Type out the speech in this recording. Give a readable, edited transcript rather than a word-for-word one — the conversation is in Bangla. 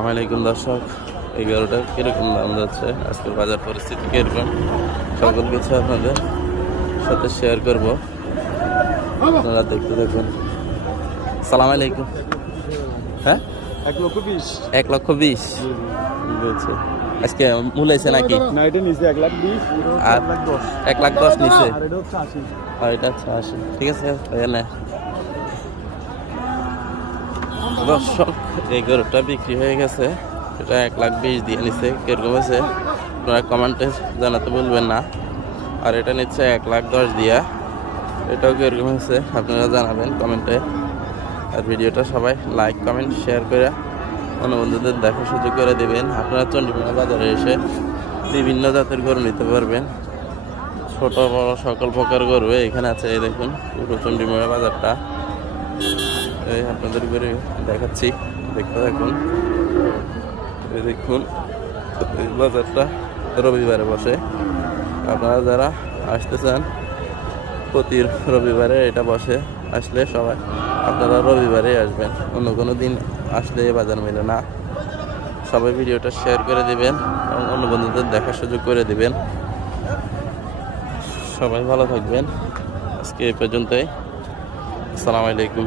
আসসালামাইকুম দর্শক, 11টা কিরকম দাম যাচ্ছে, আজকের বাজার পরিস্থিতি কিরকম, সকল কিছু আপনাদের সাথে শেয়ার করব। আপনারা দেখতে থাকুন। সালাম আলাইকুম। হ্যাঁ, 1,20,000 1,20,000 বলছে। আজকে মূল হয়েছে নাকি? না, এটা নিচে 1,20,000 আর 1,10,000 নিচে, আর এটা হচ্ছে 80। আর এটা আচ্ছা 80। ঠিক আছে এনে দর্শক, এই গরুটা বিক্রি হয়ে গেছে। এটা 1,20,000 দিয়ে নিচ্ছে। কিরকম হয়েছে আপনারা কমেন্টে জানাতে বলবেন না। আর এটা নিচ্ছে 1,10,000 দিয়া। এটাও কিরকম হয়েছে আপনারা জানাবেন কমেন্টে। আর ভিডিওটা সবাই লাইক কমেন্ট শেয়ার করে অন্য বন্ধুদের দেখার সুযোগ করে দেবেন। আপনারা চণ্ডীমুড়া বাজারে এসে বিভিন্ন জাতের গরু নিতে পারবেন। ছোট বড় সকল প্রকার গরু এখানে আছে। এই দেখুন পুরো চণ্ডীমুড়া বাজারটা এই আপনাদের করে দেখাচ্ছি, দেখতে থাকুন। এই দেখুন এই বাজারটা রবিবারে বসে। আপনারা যারা আসতে চান প্রতি রবিবারে এটা বসে। আসলে সবাই আপনারা রবিবারে আসবেন, অন্য কোনো দিন আসলে এই বাজার মেলে না। সবাই ভিডিওটা শেয়ার করে দিবেন এবং অন্য বন্ধুদের দেখার সুযোগ করে দিবেন। সবাই ভালো থাকবেন। আজকে এই পর্যন্তই। আসসালামু আলাইকুম।